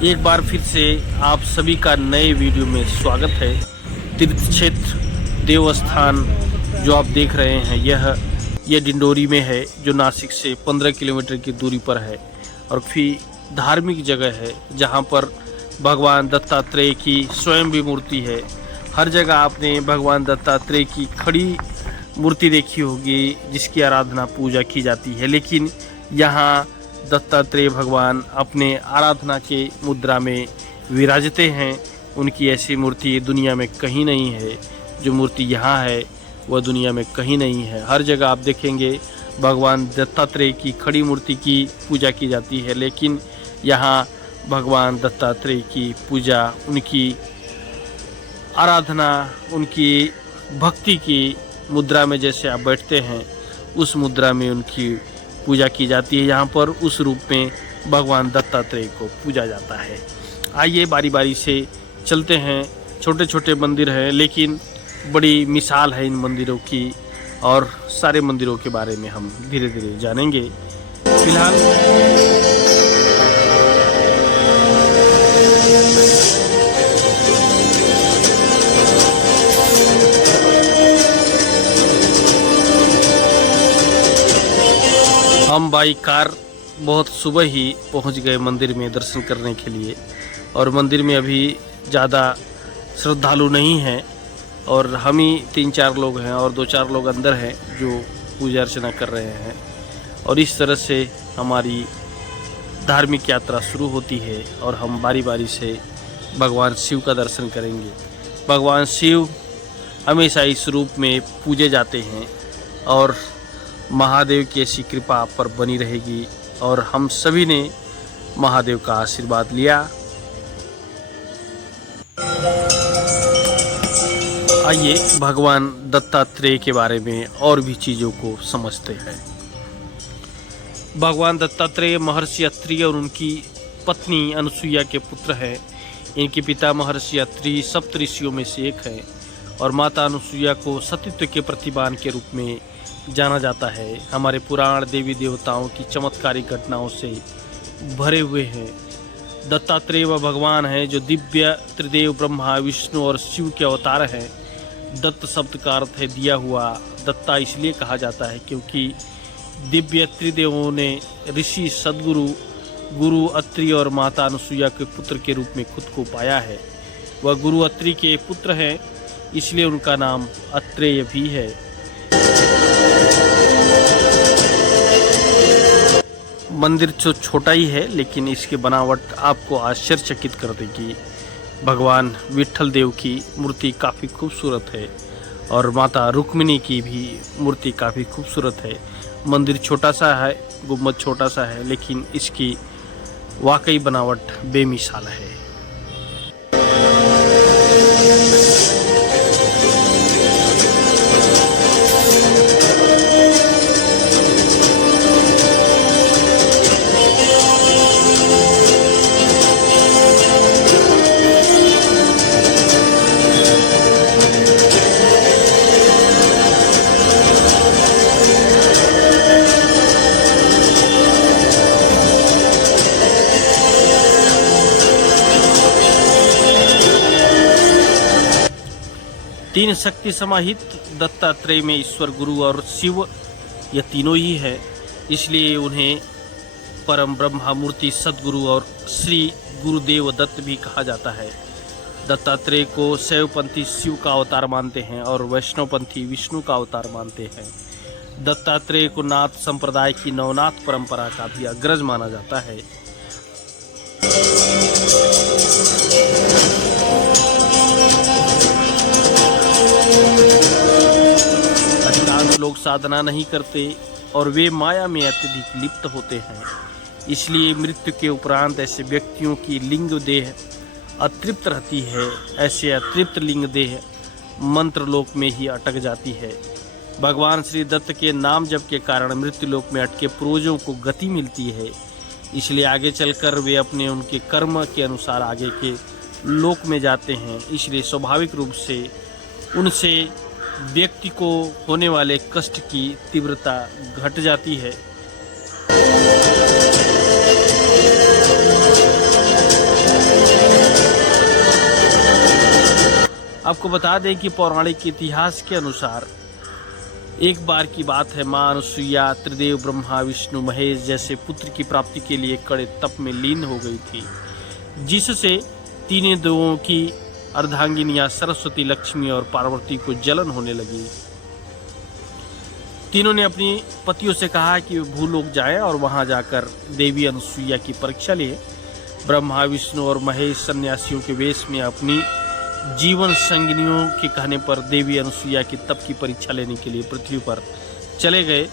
एक बार फिर से आप सभी का नए वीडियो में स्वागत है। तीर्थ क्षेत्र देवस्थान जो आप देख रहे हैं यह डिंडोरी में है, जो नासिक से 15 किलोमीटर की दूरी पर है और फिर धार्मिक जगह है जहां पर भगवान दत्तात्रेय की स्वयं भी मूर्ति है। हर जगह आपने भगवान दत्तात्रेय की खड़ी मूर्ति देखी होगी जिसकी आराधना पूजा की जाती है, लेकिन यहाँ दत्तात्रेय भगवान अपने आराधना के मुद्रा में विराजते हैं। उनकी ऐसी मूर्ति दुनिया में कहीं नहीं है। जो मूर्ति यहाँ है वह दुनिया में कहीं नहीं है। हर जगह आप देखेंगे भगवान दत्तात्रेय की खड़ी मूर्ति की पूजा की जाती है, लेकिन यहाँ भगवान दत्तात्रेय की पूजा, उनकी आराधना, उनकी भक्ति की मुद्रा में जैसे आप बैठते हैं उस मुद्रा में उनकी पूजा की जाती है। यहाँ पर उस रूप में भगवान दत्तात्रेय को पूजा जाता है। आइए बारी बारी से चलते हैं। छोटे छोटे मंदिर हैं लेकिन बड़ी मिसाल है इन मंदिरों की, और सारे मंदिरों के बारे में हम धीरे धीरे जानेंगे। फिलहाल हम बाई कार बहुत सुबह ही पहुंच गए मंदिर में दर्शन करने के लिए, और मंदिर में अभी ज़्यादा श्रद्धालु नहीं हैं और हम ही 3-4 लोग हैं और 2-4 लोग अंदर हैं जो पूजा अर्चना कर रहे हैं। और इस तरह से हमारी धार्मिक यात्रा शुरू होती है और हम बारी बारी से भगवान शिव का दर्शन करेंगे। भगवान शिव हमेशा इस रूप में पूजे जाते हैं और महादेव की ऐसी कृपा आप पर बनी रहेगी, और हम सभी ने महादेव का आशीर्वाद लिया। आइए भगवान दत्तात्रेय के बारे में और भी चीज़ों को समझते हैं। भगवान दत्तात्रेय महर्षि अत्रि और उनकी पत्नी अनुसुईया के पुत्र हैं। इनके पिता महर्षि अत्रि सप्त ऋषियों में से एक हैं और माता अनुसुईया को सतीत्व के प्रतिमान के रूप में जाना जाता है। हमारे पुराण देवी देवताओं की चमत्कारिक घटनाओं से भरे हुए हैं। दत्तात्रेय वह भगवान है जो दिव्य त्रिदेव ब्रह्मा, विष्णु और शिव के अवतार हैं। दत्त शब्द का अर्थ है दिया हुआ। दत्ता इसलिए कहा जाता है क्योंकि दिव्य त्रिदेवों ने ऋषि सदगुरु गुरु अत्रि और माता अनुसुईया के पुत्र के रूप में खुद को पाया है। वह गुरु अत्रि के पुत्र हैं, इसलिए उनका नाम अत्रेय भी है। मंदिर जो छोटा ही है लेकिन इसकी बनावट आपको आश्चर्यचकित कर देगी। भगवान विट्ठल देव की मूर्ति काफ़ी खूबसूरत है और माता रुक्मिणी की भी मूर्ति काफ़ी खूबसूरत है। मंदिर छोटा सा है, गुम्बद छोटा सा है, लेकिन इसकी वाकई बनावट बेमिसाल है। तीन शक्ति समाहित दत्तात्रेय में ईश्वर, गुरु और शिव यह तीनों ही है, इसलिए उन्हें परम ब्रह्मा मूर्ति, सदगुरु और श्री गुरुदेव दत्त भी कहा जाता है। दत्तात्रेय को शैवपंथी शिव का अवतार मानते हैं और वैष्णवपंथी विष्णु का अवतार मानते हैं। दत्तात्रेय को नाथ संप्रदाय की नवनाथ परंपरा का भी अग्रज माना जाता है। लोग साधना नहीं करते और वे माया में अत्यधिक लिप्त होते हैं, इसलिए मृत्यु के उपरांत ऐसे व्यक्तियों की लिंग देह अतृप्त रहती है। ऐसे अतृप्त लिंग देह मंत्र लोक में ही अटक जाती है। भगवान श्री दत्त के नाम जप के कारण मृत्यु लोक में अटके पूर्वजों को गति मिलती है, इसलिए आगे चलकर वे अपने उनके कर्म के अनुसार आगे के लोक में जाते हैं। इसलिए स्वाभाविक रूप से उनसे व्यक्ति को होने वाले कष्ट की तीव्रता घट जाती है। आपको बता दें कि पौराणिक इतिहास के अनुसार एक बार की बात है, माँ अनुसुईया त्रिदेव ब्रह्मा विष्णु महेश जैसे पुत्र की प्राप्ति के लिए कड़े तप में लीन हो गई थी, जिससे तीनों देवों की अर्धांगिनियां सरस्वती, लक्ष्मी और पार्वती को जलन होने लगी। तीनों ने अपनी पतियों से कहा कि वे भूलोक जाएं और वहां जाकर देवी अनुसुईया की परीक्षा ले। ब्रह्मा विष्णु और महेश सन्यासियों के वेश में अपनी जीवन संगिनियों के कहने पर देवी अनुसुईया की तप की परीक्षा लेने के लिए पृथ्वी पर चले गए।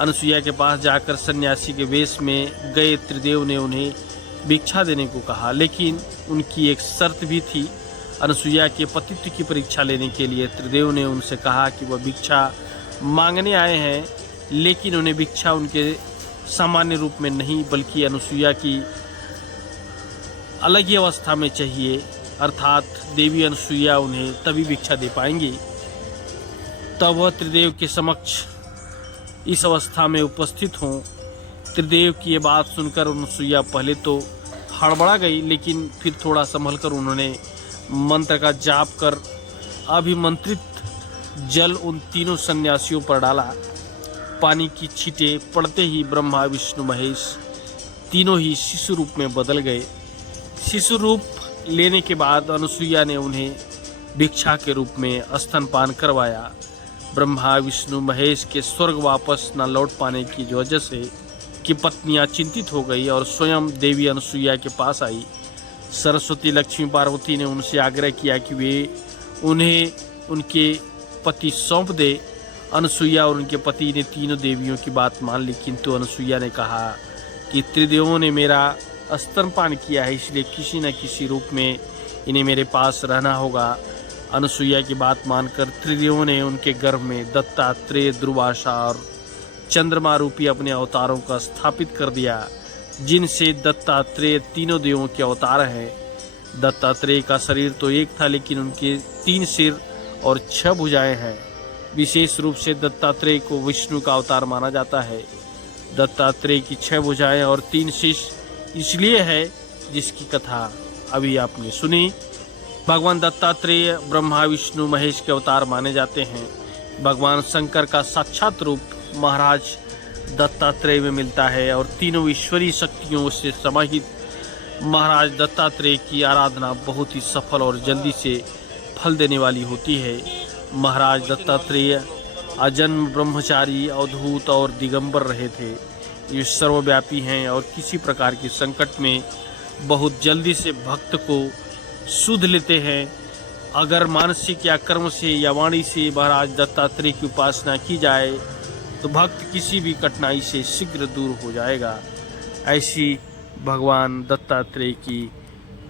अनुसुईया के पास जाकर सन्यासी के वेश में गए त्रिदेव ने उन्हें भिक्षा देने को कहा, लेकिन उनकी एक शर्त भी थी। अनुसुईया के पतित्व की परीक्षा लेने के लिए त्रिदेव ने उनसे कहा कि वह भिक्षा मांगने आए हैं, लेकिन उन्हें भिक्षा उनके सामान्य रूप में नहीं बल्कि अनुसुईया की अलग ही अवस्था में चाहिए, अर्थात देवी अनुसुईया उन्हें तभी भिक्षा दे पाएंगी। तब वह त्रिदेव के समक्ष इस अवस्था में उपस्थित हों। त्रिदेव की ये बात सुनकर अनुसुईया पहले तो हड़बड़ा गई, लेकिन फिर थोड़ा संभल कर उन्होंने मंत्र का जाप कर अभिमंत्रित जल उन तीनों सन्यासियों पर डाला। पानी की छींटें पड़ते ही ब्रह्मा विष्णु महेश तीनों ही शिशु रूप में बदल गए। शिशु रूप लेने के बाद अनुसुईया ने उन्हें भिक्षा के रूप में स्तनपान करवाया। ब्रह्मा विष्णु महेश के स्वर्ग वापस न लौट पाने की वजह से कि पत्नियां चिंतित हो गई और स्वयं देवी अनुसुईया के पास आई। सरस्वती, लक्ष्मी, पार्वती ने उनसे आग्रह किया कि वे उन्हें उनके पति सौंप दे। अनुसुईया और उनके पति ने तीनों देवियों की बात मान ली, किंतु अनुसुईया ने कहा कि त्रिदेवों ने मेरा स्तनपान किया है, इसलिए किसी न किसी रूप में इन्हें मेरे पास रहना होगा। अनुसुईया की बात मानकर त्रिदेवों ने उनके गर्भ में दत्तात्रेय, दुर्वासा और चंद्रमा रूपी अपने अवतारों का स्थापित कर दिया, जिनसे दत्तात्रेय तीनों देवों के अवतार हैं। दत्तात्रेय का शरीर तो एक था, लेकिन उनके 3 सिर और 6 भुजाएं हैं। विशेष रूप से दत्तात्रेय को विष्णु का अवतार माना जाता है। दत्तात्रेय की 6 भुजाएं और 3 शीश इसलिए है जिसकी कथा अभी आपने सुनी। भगवान दत्तात्रेय ब्रह्मा विष्णु महेश के अवतार माने जाते हैं। भगवान शंकर का साक्षात रूप महाराज दत्तात्रेय में मिलता है और तीनों ईश्वरीय शक्तियों से समाहित महाराज दत्तात्रेय की आराधना बहुत ही सफल और जल्दी से फल देने वाली होती है। महाराज दत्तात्रेय अजन्म ब्रह्मचारी, अवधूत और दिगंबर रहे थे। ये सर्वव्यापी हैं और किसी प्रकार के संकट में बहुत जल्दी से भक्त को सुध लेते हैं। अगर मानसिक या कर्म से या वाणी से महाराज दत्तात्रेय की उपासना की जाए तो भक्त किसी भी कठिनाई से शीघ्र दूर हो जाएगा। ऐसी भगवान दत्तात्रेय की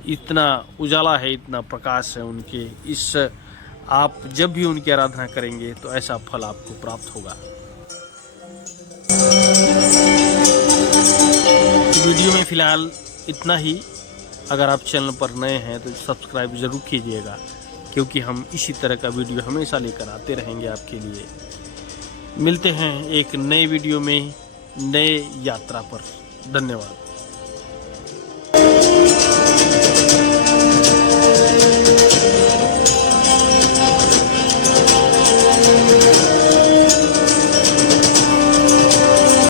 इतना उजाला है, इतना प्रकाश है उनके, इस आप जब भी उनकी आराधना करेंगे तो ऐसा फल आपको प्राप्त होगा। वीडियो में फिलहाल इतना ही। अगर आप चैनल पर नए हैं तो सब्सक्राइब ज़रूर कीजिएगा, क्योंकि हम इसी तरह का वीडियो हमेशा लेकर आते रहेंगे आपके लिए। मिलते हैं एक नए वीडियो में, नए यात्रा पर। धन्यवाद।